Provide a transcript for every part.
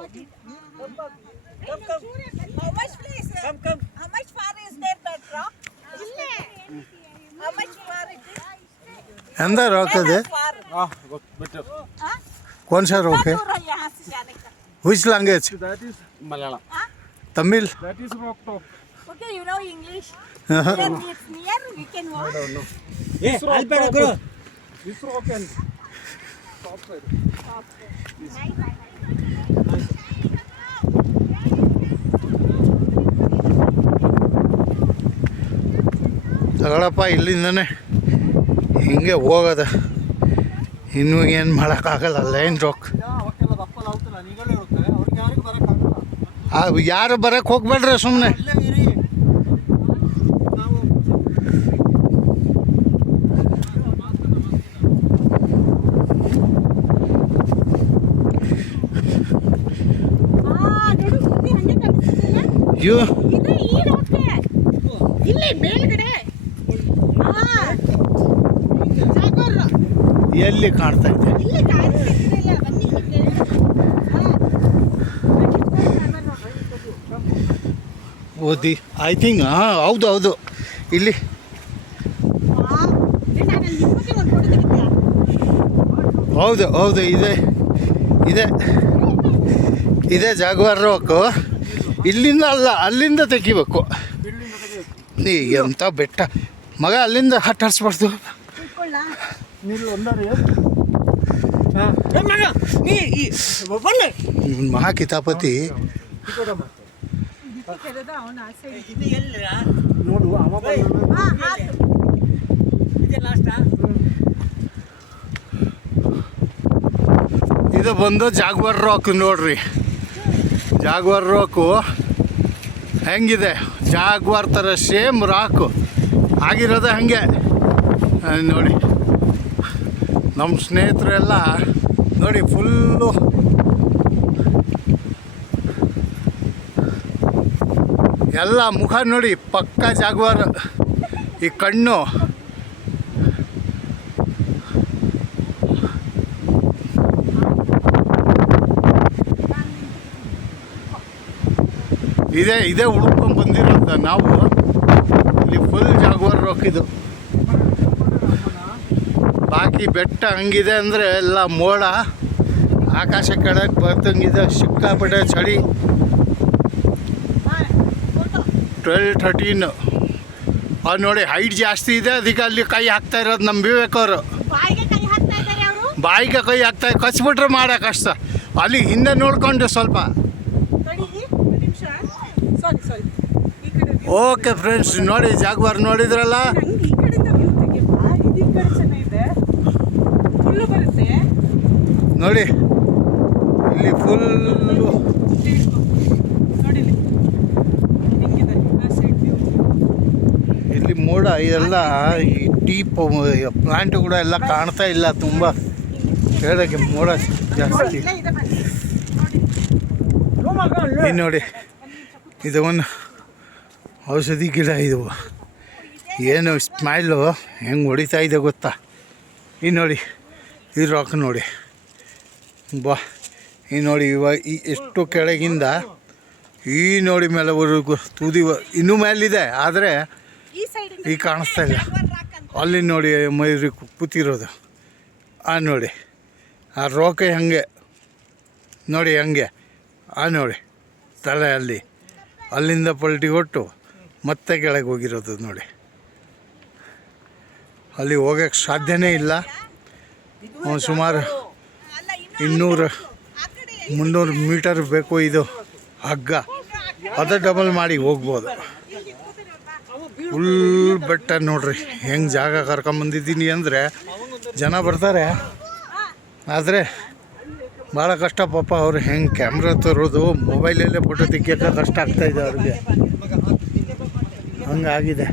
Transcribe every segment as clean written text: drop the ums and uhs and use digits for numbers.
How much place? How much far is there that rock? How much far it is? अंदर rock है Far. Huh? कौन सा rock है दूर है यहाँ से जाने का. Which language That is Malayalam. Huh? Tamil That is rock top. Okay, you know English. Here it's near. We can walk. This rock and top side. ತಗೊಳಪ್ಪ ಇಲ್ಲಿಂದನೇ ಹಿಂಗೆ ಹೋಗೋದ ಇನ್ನೂ ಏನು ಮಾಡೋಕ್ಕಾಗಲ್ಲ ಲೈನ್ ರಾಕ್ ಅವಕ್ಕೆಲ್ಲ ದಪ್ಪಲ ಹೋಗ್ತಾನೆ ನೀಗಳೇ ಹೋಗ್ತಾರೆ ಅವ್ರಿಗೆ ಯಾರಿಗೂ ಬರೋಕ್ಕಾಗಲ್ಲ ಯಾರು ಬರಕ್ಕೆ ಹೋಗ್ಬೇಡ್ರಿ ಸುಮ್ಮನೆ ಅಲ್ಲೇ ಇರಿ ನಾವು ನೋಡು ಇಲ್ಲಿ ಹಂಗೆ ಕಾಣಿಸ್ತಿದೆಯಲ್ಲ? ಯು ಇದು ಈ rock. ಇಲ್ಲಿ ಮೇಲ್ಗಡೆ. ಜಾಗರ್. ಎಲ್ಲಿ ಕಾಣ್ತಾ ಇದೆ ಇಲ್ಲಿ ಕಾಣಿಸ್ತಿದೆಯಲ್ಲ ಬನ್ನಿ ಇಲ್ಲಿ. ಓದಿ ಐ ಥಿಂಕ್ ಹಾಂ ಹೌದು ಹೌದು ಇಲ್ಲಿ ಹೌದು ಹೌದು ಇದೆ ಇದೆ ಇದೆ ಜಾಗ್ವಾರ್ ರಾಕು ಇಲ್ಲಿಂದ ಅಲ್ಲ ಅಲ್ಲಿಂದ ತೆಗಿಬೇಕು ನೀ ಎಂಥ ಬೆಟ್ಟ ಮಗ ಅಲ್ಲಿಂದ ಹಟ್ಟಾಡ್ಸ್ಬಾರ್ದು ನೀರು ಒಂದಾರೆ ಮಹಾ ಕಿತಾಪತಿ ನೋಡು ಅವ ಇದು ಬಂದು ಜಾಗ್ವಾರ್ ರಾಕ್ ನೋಡ್ರಿ ಜಾಗ್ವಾರ್ ರಾಕು ಹೆಂಗಿದೆ ಜಾಗ್ವಾರ್ ಥರ ಸೇಮ್ ರಾಕು ಆಗಿರೋದು ಹಾಗೆ ನೋಡಿ ನಮ್ಮ ಸ್ನೇಹಿತರೆಲ್ಲ ನೋಡಿ ಫುಲ್ಲು ಎಲ್ಲ ಮುಖ ನೋಡಿ ಪಕ್ಕ ಜಾಗ್ವಾರ್ ಈ ಕಣ್ಣು ಇದೇ ಉಳ್ಕೊಂಡು ಬಂದಿರೋದು ನಾವು ಇಲ್ಲಿ ಫುಲ್ ಜಾಗ್ವಾರ್ ರಾಕ್ ಇದು ಬಾಕಿ ಬೆಟ್ಟ ಹಂಗಿದೆ ಅಂದರೆ ಎಲ್ಲ ಮೋಡ ಆಕಾಶ ಕೆಳಗೆ ಬರ್ತಂಗಿದೆ ಸಿಕ್ಕಾಪಟ್ಟೆ ಚಳಿ 12-13 ಅವ್ರು ನೋಡಿ ಹೈಟ್ ಜಾಸ್ತಿ ಇದೆ ಅದಕ್ಕೆ ಅಲ್ಲಿ ಕೈ ಹಾಕ್ತಾ ಇರೋದು ನಮ್ಮ ವಿವೇಕ್ ಅವರು ಬಾಯಿಗೆ ಕೈ ಹಾಕ್ತಾ ಕಚ್ಬಿಟ್ರೆ ಮಾಡೋ ಕಷ್ಟ ಅಲ್ಲಿ ಹಿಂದೆ ನೋಡ್ಕೊಂಡು ಸ್ವಲ್ಪ ಓಕೆ ಫ್ರೆಂಡ್ಸ್ ನೋಡಿ ಜಾಗ್ವಾರ್ ನೋಡಿದ್ರಲ್ಲ ನೋಡಿ ಇಲ್ಲಿ ಫುಲ್ಲು ಇಲ್ಲಿ ಮೋಡ ಇದೆಲ್ಲ ಈ ಟೀಪ್ ಪ್ಲಾಂಟ್ ಕೂಡ ಎಲ್ಲ ಕಾಣ್ತಾ ಇಲ್ಲ ತುಂಬ ಹೇಳೋಕ್ಕೆ ಮೋಡ ಜಾಸ್ತಿ ಈ ನೋಡಿ ಇದು ಒಂದು ಔಷಧಿ ಗಿಡ ಇದು ಏನು ಸ್ಮೈಲು ಹೆಂಗೆ ಹೊಡಿತಾ ಇದೆ ಗೊತ್ತಾ ಈ ನೋಡಿ ಈ ರಾಕ್ ನೋಡಿ ಬಾ ಈ ನೋಡಿ ಇವಾಗ ಈ ಎಷ್ಟು ಕೆಳಗಿಂದ ಈ ನೋಡಿ ಮೇಲೆವರೆಗೂ ತುದಿ ಇನ್ನೂ ಮೇಲಿದೆ ಆದರೆ ಈಗ ಕಾಣಿಸ್ತಾ ಇಲ್ಲ ಅಲ್ಲಿ ನೋಡಿ ಮಯೂರಿ ಕೂತಿರೋದು ನೋಡಿ ಆ ರೋಕೆ ಹಾಗೆ ನೋಡಿ ಹಂಗೆ ನೋಡಿ ತಲೆ ಅಲ್ಲಿಂದ ಪಲ್ಟಿ ಕೊಟ್ಟು ಮತ್ತೆ ಕೆಳಗೆ ಹೋಗಿರೋದು ನೋಡಿ ಅಲ್ಲಿ ಹೋಗೋಕ್ಕೆ ಸಾಧ್ಯನೇ ಇಲ್ಲ ಸುಮಾರು 200-300 ಮೀಟರ್ ಬೇಕು ಇದು ಹಗ್ಗ ಅದು ಡಬಲ್ ಮಾಡಿ ಹೋಗ್ಬೋದು ಫುಲ್ ಬೆಟ್ಟ ನೋಡ್ರಿ ಹೆಂಗೆ ಜಾಗ ಕರ್ಕೊಂಬಂದಿದ್ದೀನಿ ಅಂದರೆ ಜನ ಬರ್ತಾರೆ ಆದರೆ ಭಾಳ ಕಷ್ಟ ಪಾಪ ಅವ್ರು ಹೆಂಗೆ ಕ್ಯಾಮ್ರಾ ತರೋದು ಮೊಬೈಲಲ್ಲೇ ಫೋಟೋ ತೆಗಿಯೋಕೆ ಕಷ್ಟ ಆಗ್ತಾಯಿದೆ ಅವ್ರಿಗೆ ಹಂಗಾಗಿದೆ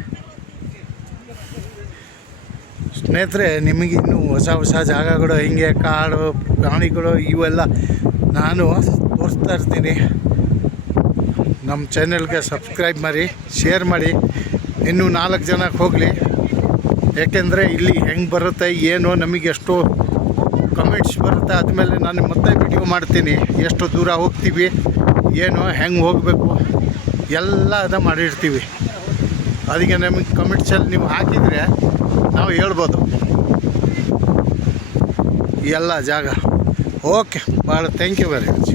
ಸ್ನೇಹಿತರೆ ನಿಮಗೆ ಇನ್ನೂ ಹೊಸ ಜಾಗಗಳು ಹಿಂಗೆ ಕಾಡು ಪ್ರಾಣಿಗಳು ಇವೆಲ್ಲ ನಾನು ತೋರಿಸ್ತಾ ಇರ್ತೀನಿ ನಮ್ಮ ಚಾನೆಲ್ಗೆ ಸಬ್ಸ್ಕ್ರೈಬ್ ಮಾಡಿ ಶೇರ್ ಮಾಡಿ ಇನ್ನೂ 4 ಜನಕ್ಕೆ ಹೋಗಲಿ ಯಾಕೆಂದರೆ ಇಲ್ಲಿ ಹೆಂಗೆ ಬರುತ್ತೆ ಏನೋ ನಮಗೆ ಎಷ್ಟೋ ಕಮೆಂಟ್ಸ್ ಬರುತ್ತೆ. ಆದಮೇಲೆ ನಾನು ಮತ್ತೆ ವಿಡಿಯೋ ಮಾಡ್ತೀನಿ, ಎಷ್ಟು ದೂರ ಹೋಗ್ತೀವಿ, ಏನು ಹೆಂಗೆ ಹೋಗಬೇಕು ಎಲ್ಲ ಅದು ಮಾಡಿರ್ತೀವಿ. ಅದಕ್ಕೆ ನಮಗೆ ಕಮೆಂಟ್ಸಲ್ಲಿ ನೀವು ಹಾಕಿದರೆ ನಾವು ಹೇಳ್ಬೋದು ಎಲ್ಲ ಜಾಗ. ಓಕೆ, ಭಾಳ ಥ್ಯಾಂಕ್ ಯು ವೆರಿ ಮಚ್.